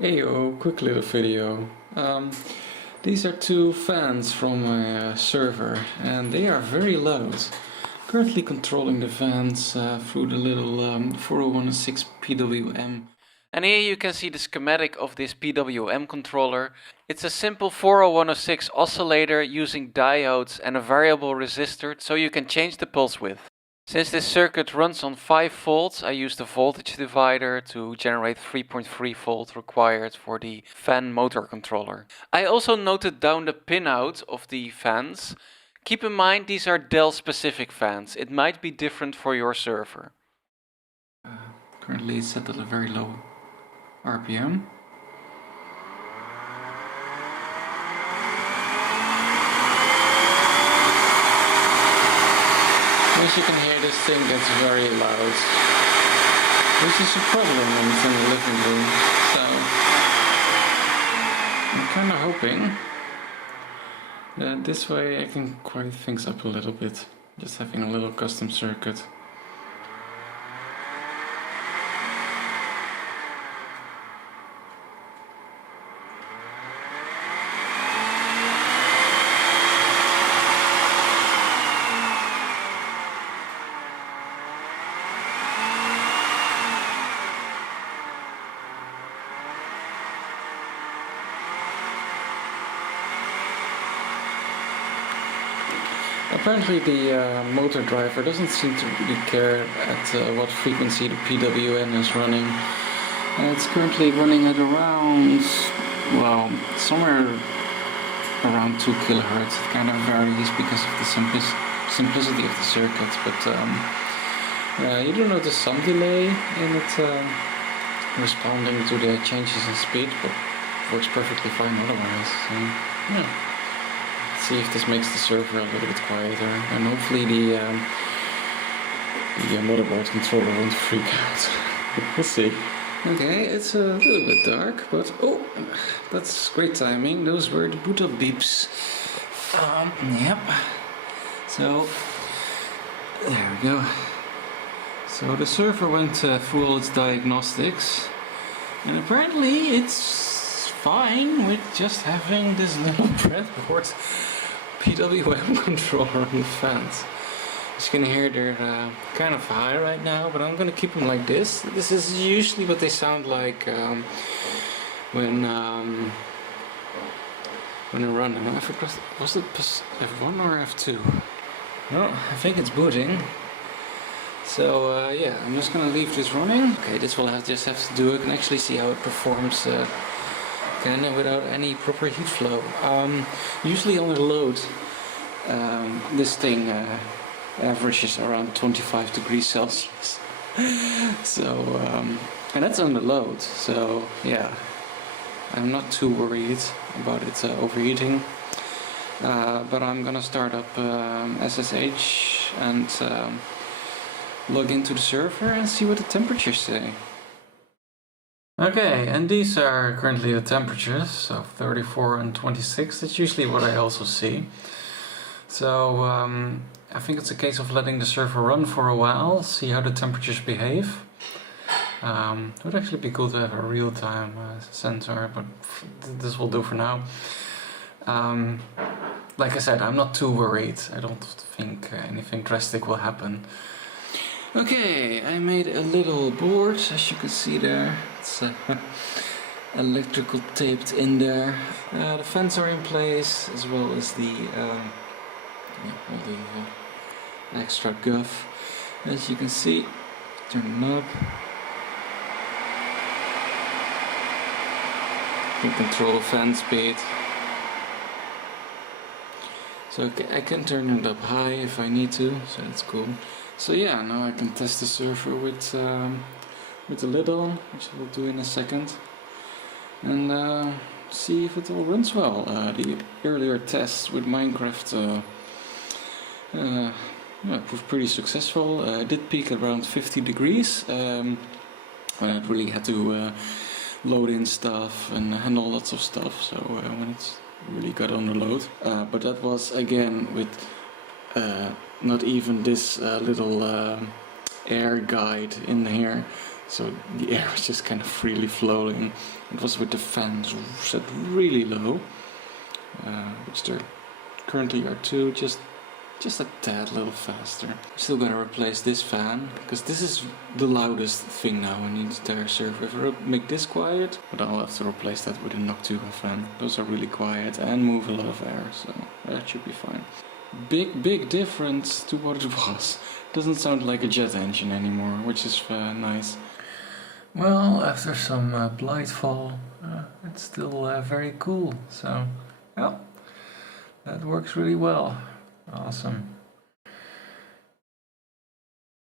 Heyo, quick little video. These are two fans from my server and they are very loud. Currently controlling the fans through the little 4016 PWM. And here you can see the schematic of this PWM controller. It's a simple 40106 oscillator using diodes and a variable resistor so you can change the pulse width. Since this circuit runs on 5 volts, I use the voltage divider to generate 3.3 volt required for the fan motor controller. I also noted down the pinout of the fans. Keep in mind these are Dell specific fans. It might be different for your server. Currently it's set at a very low RPM. As you can hear, this thing gets very loud, which is a problem when it's in the living room, so I'm kind of hoping that this way I can quiet things up a little bit, just having a little custom circuit. Apparently the motor driver doesn't seem to really care at what frequency the PWM is running. It's currently running at around, well, somewhere around 2 kilohertz. It kind of varies because of the simplicity of the circuit, but you do notice some delay in it responding to the changes in speed, but works perfectly fine otherwise. So, yeah. See if this makes the server a little bit quieter, and hopefully the motherboard controller won't freak out. We'll see. Okay, it's a little bit dark, but oh, that's great timing. Those were the boot up beeps. Yep. So there we go. So the server went through all its diagnostics, and apparently it's fine with just having this little breadboard PWM controller on the fans. As you can hear, they're kind of high right now, but I'm gonna keep them like this. This is usually what they sound like when they're running. I forgot, was it F1 or F2? No, I think it's booting. So yeah, I'm just gonna leave this running. Okay, this will just have to do it. I can actually see how it performs kind of without any proper heat flow. Usually under load, this thing averages around 25 degrees Celsius. So, and that's under load. So yeah, I'm not too worried about it overheating. But I'm gonna start up SSH and log into the server and see what the temperatures say. Okay, and these are currently the temperatures, so 34 and 26. That's usually what I also see. So I think it's a case of letting the server run for a while, see how the temperatures behave. It would actually be cool to have a real-time sensor, but this will do for now. Like I said, I'm not too worried. I don't think anything drastic will happen. Okay, I made a little board, as you can see there. It's electrical taped in there. The fans are in place, as well as the all the extra guff. As you can see, turn the knob. You can control the fan speed. So I can turn it up high if I need to, so that's cool. So yeah, now I can test the server with the lid on, which I will do in a second, and see if it all runs well. The earlier tests with Minecraft proved pretty successful. I did peak at around 50 degrees. I really had to load in stuff and handle lots of stuff, so when it's really got on the load. But that was again with not even this little air guide in here so the air was just kind of freely flowing. It was with the fans set really low, which there currently are two, just a tad little faster. I'm still gonna replace this fan, because this is the loudest thing now in the entire server. If I make this quiet, but I'll have to replace that with a nocturne fan. Those are really quiet and move a lot of air, so that should be fine. Big difference to what it was. Doesn't sound like a jet engine anymore, which is nice. Well, after some Blightfall, it's still very cool, so yeah, that works really well. Awesome.